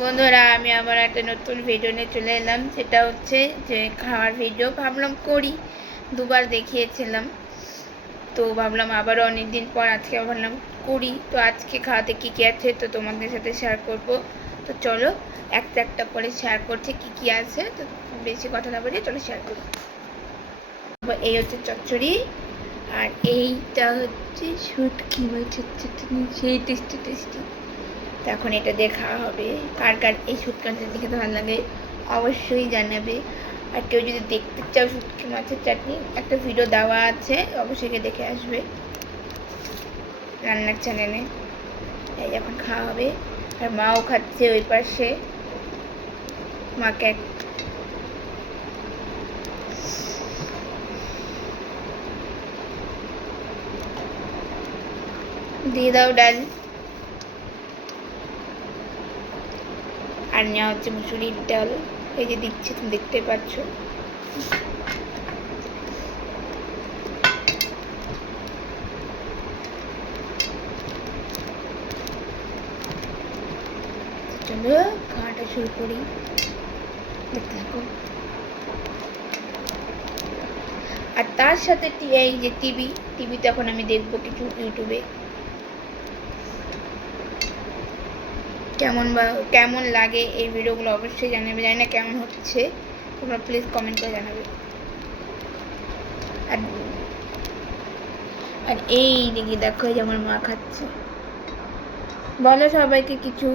বন্ধুরা, আমি আবার একটা নতুন ভিডিও নিয়ে চলে এলাম। সেটা হচ্ছে যে খাওয়ার ভিডিও। ভাবলাম করি, দুবার দেখিয়েছিলাম, তো ভাবলাম আবারও অনেকদিন পর আজকে ভাবলাম করি। তো আজকে খাওয়াতে কী কী আছে তো তোমাদের সাথে শেয়ার করব। তো চলো একটা একটা করে শেয়ার করছি কী কী আছে। তো বেশি কথা না বলে চলো শেয়ার করি। এই হচ্ছে চচ্চড়ি, আর এইটা হচ্ছে শুটকি মাছের চাটনি, সেই টেস্টি টেস্টি। তো এখন এটা দিয়ে খাওয়া হবে। কার কার এই শুটকি মাছের চাটনি খেতে ভালো লাগে অবশ্যই জানাবে। আর কেউ যদি দেখতে চাও শুটকি মাছের চাটনি, একটা ভিডিও দেওয়া আছে, অবশ্যই গিয়ে দেখে আসবে রান্নার চ্যানেলে। এই এখন খাওয়া হবে, আর মাও খাচ্ছে ওই পাশে। মাকে দিয়ে দাও ডাল। আর নেওয়া হচ্ছে মুসুরির ডাল, এই যে দিচ্ছে তুমি দেখতে পাচ্ছ। চলো খাওয়াটা শুরু করি, দেখতে থাকো। আর তার সাথে এই যে টিভিতে এখন আমি দেখবো কিছু ইউটিউবে। কেমন লাগে এই ভিডিওগুলো অবশ্যই জানাবে। জানি না কেমন হচ্ছে, তোমরা প্লিজ কমেন্ট করে জানাবে। আর এই দিকে দেখো, এই যে আমার মা খাচ্ছে। বলো সবাইকে কিছু।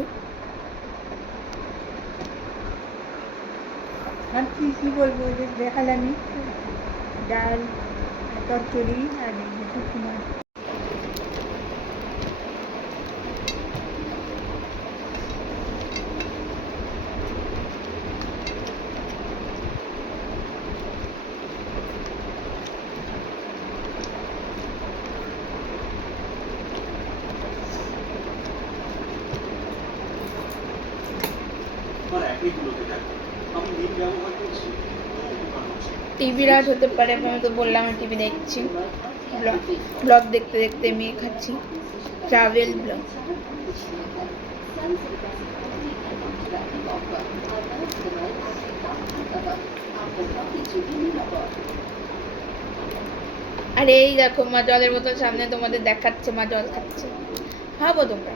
আর কি বলবো, যে দেখালামই ডাল, চচ্চড়ি আর শুটকি মাছ। টিভি রাত হতে পারে, আমি তো বললাম টিভি দেখছি। ব্লগ দেখতে দেখতে আমি খাচ্ছি, ট্রাভেল ব্লগ। আর এই দেখো মা জলের বোতল সামনে তোমাদের দেখাচ্ছে, মা জল খাচ্ছে। ভাবো তোমরা।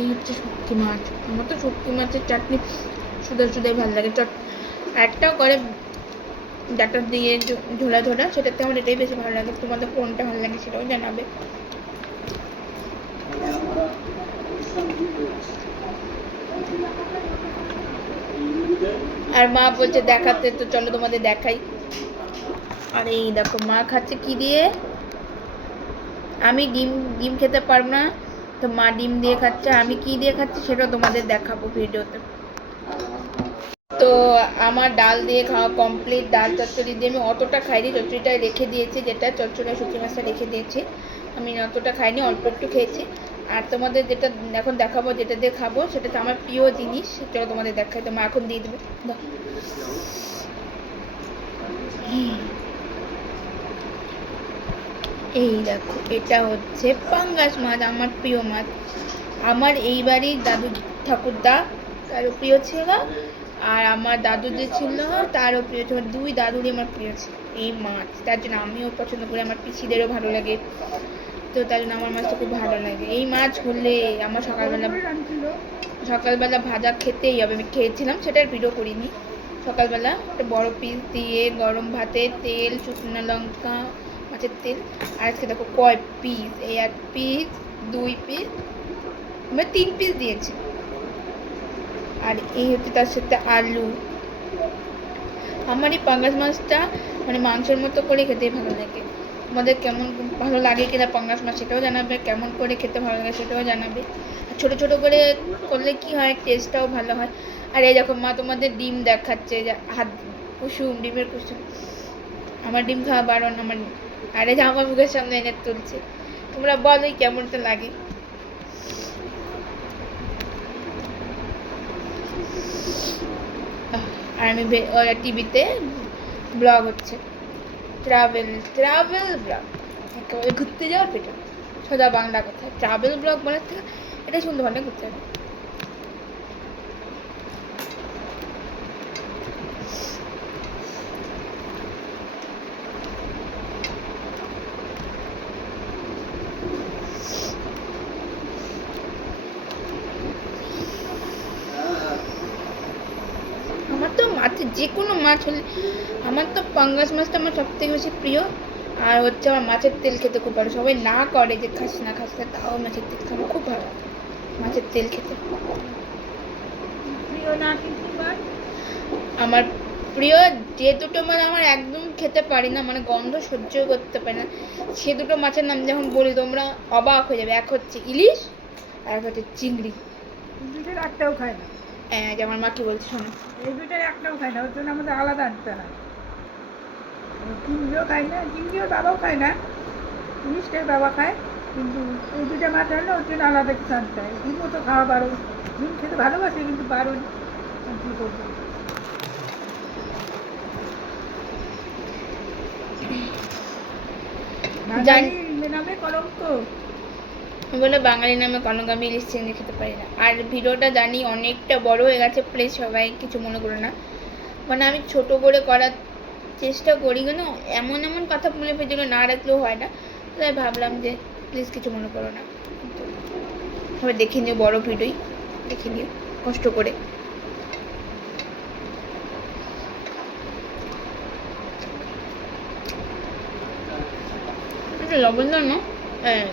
এই হচ্ছে শুটকি মাছ। আমার তো শুটকি মাছের চাটনি সুদাই ভালো লাগে। একটাও করে ডাটা দিয়ে ঝোলা ঝোলা, সেটাতে আমার এটাই বেশি ভালো লাগে। তোমাদের কোনটা ভালো লাগে সেটাও জানাবে। আর মা বলছে দেখাতে, তো চলো তোমাদের দেখাই। আর এই দেখো মা খাচ্ছে কি দিয়ে। আমি ডিম খেতে পারবো না, তো মা ডিম দিয়ে খাচ্ছে। আমি কি দিয়ে খাচ্ছি সেটাও তোমাদের দেখাবো ভিডিওতে। তো আমার ডাল দিয়ে খাওয়া কমপ্লিট। ডাল চচ্চড়ি দিয়ে আমি অতটা খাইনি, চচ্চড়িটা রেখে দিয়েছি, যেটা চচ্চড়ি শুকনো মাছটা রেখে দিয়েছি। আমি অতটা খাইনি, অল্প একটু খেয়েছি। আর তোমাদের যেটা এখন দেখাবো, যেটা দিয়ে খাবো, সেটা তো আমার প্রিয় জিনিস, সেটা তোমাদের দেখাই। তো মা এখন দিয়ে দেবে। এই দেখো, এটা হচ্ছে পাঙ্গাস মাছ, আমার প্রিয় মাছ। আমার এই বাড়ির দাদু ঠাকুরদা, তারও প্রিয় ছিল। আর আমার দাদু যে ছিল তারও প্রিয় ছিল। দুই দাদুরই আমার প্রিয় ছিল এই মাছ। তার জন্য আমিও পছন্দ করি, আমার পিসিদেরও ভালো লাগে। তো তার জন্য আমার মাছটা খুব ভালো লাগে। এই মাছ হলে আমার সকালবেলা ভাজা খেতেই হবে। আমি খেয়েছিলাম, সেটার ভিডিও করিনি। সকালবেলা একটা বড় পিস দিয়ে গরম ভাতে তেল, শুকনো লঙ্কা, মাছের তেল। আর আজকে দেখো কয় পিস, এই 1 পিস, 2 পিস, আমরা 3 পিস দিয়েছি। আর এই হচ্ছে তার সাথে আলু। আমার এই পাঙ্গাস মাছটা মানে মাংসের মতো করে খেতেই ভালো লাগে। আমাদের কেমন ভালো লাগে কিনা পাঙ্গাস মাছ সেটাও জানাবে, কেমন করে খেতে ভালো লাগে সেটাও জানাবে। আর ছোটো ছোটো করে করলে কি হয়, টেস্টটাও ভালো হয়। আর এই দেখো মা তোমাদের ডিম দেখাচ্ছে, যে হাত কুসুম, ডিমের কুসুম। আমার ডিম খাওয়া বারণ আমার। আর এই যে আমার মুখের সামনে এনে তুলছে। তোমরা বলোই কেমনটা লাগে। আর আমি টিভিতে ব্লগ হচ্ছে, ট্রাভেল ব্লগ, একেবারে ঘুরতে যাওয়ার পেটে সোজা বাংলা কথা। ট্রাভেল ব্লগ বলার থেকে এটা শুনতে ভালো ঘুরতে হবে। আমার তো মাছ, যে কোনো মাছ হলে, আমার তো পাঙ্গাস মাছটা আমার সব থেকে বেশি প্রিয়। আর হচ্ছে আমার মাছের তেল খেতে খুব ভালো, সবাই না করে যে খাস না, তাও মাছের তেল খাবো খুব ভালো লাগে মাছের তেল খেতে। প্রিয় না কিন্তু মাছ? আমার প্রিয় যে দুটো মাছ আমার একদম খেতে পারি না, মানে গন্ধ সহ্য করতে পারি না, সে দুটো মাছের নাম যখন বলি তোমরা অবাক হয়ে যাবে। এক হচ্ছে ইলিশ আর এক হচ্ছে চিংড়ি। দুটোর একটাও খায় না। হ্যাঁ, যে আমার মা কি বলছে শোনো। এই দুটোর একটাও খায় না, ওর জন্য আমাদের আলাদা আনতে হয়। চিংড়িও খায় না, চিংড়িও বাবাও খায় না, ইলিশটাই বাবা খায়। কিন্তু এই দুটো মাছ হলে ওর জন্য আলাদা কিছু আনতে হয়। ডিমও তো খাওয়া বারণ, ডিম খেতে ভালোবাসে কিন্তু বারণ, কী করবো। বাঙালির নামে কলঙ্ক। বলে বাঙালি নামে কলঙ্ক, আমি ইলিশ চিংড়ি খেতে পারি না। আর ভিডিওটা জানি অনেকটা বড় হয়ে গেছে, প্লিজ সবাই কিছু মনে করো না। মানে আমি ছোট করে করার চেষ্টা করি, কেন এমন এমন কথা বলে ভিডিও না রাখলেও হয় না, তাই ভাবলাম যে প্লিজ কিছু মনে করো না। সবাই দেখে নিও, বড় ভিডিওই দেখে নিও কষ্ট করে। লবণ দাও না। হ্যাঁ,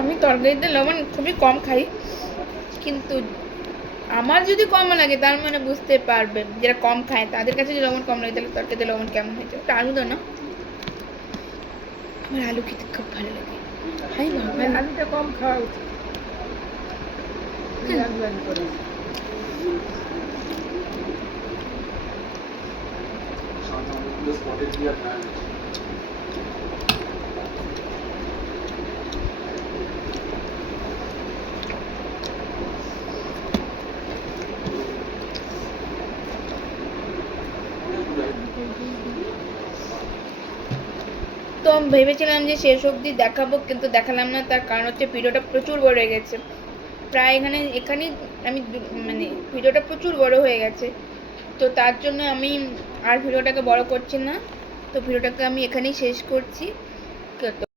আমি তরকারিতে লবণ খুবই কম খাই, কিন্তু আমার যদি কম লাগে তার মানে বুঝতে পারবে যারা কম খায় তাদের কাছে যদি লবণ কম লাগে তাহলে তরকারিতে লবণ কেমন হয়েছে। ওটা আলু দাও না, আমার আলু খেতে খুব ভালো লাগে। হাই বাবা, আলুটা কম খাওয়া উচিত। আলু আলু করে তো আমি ভেবেছিলাম যে শেষ অবধি দেখাবো, কিন্তু দেখালাম না। তার কারণ হচ্ছে ভিডিওটা প্রচুর বড় হয়ে গেছে। প্রায় এখানেই আমি মানে ভিডিওটা প্রচুর বড় হয়ে গেছে, তো তার জন্য আমি আর ভিডিওটাকে বড় করছি না। তো ভিডিওটাকে আমি এখানেই শেষ করছি।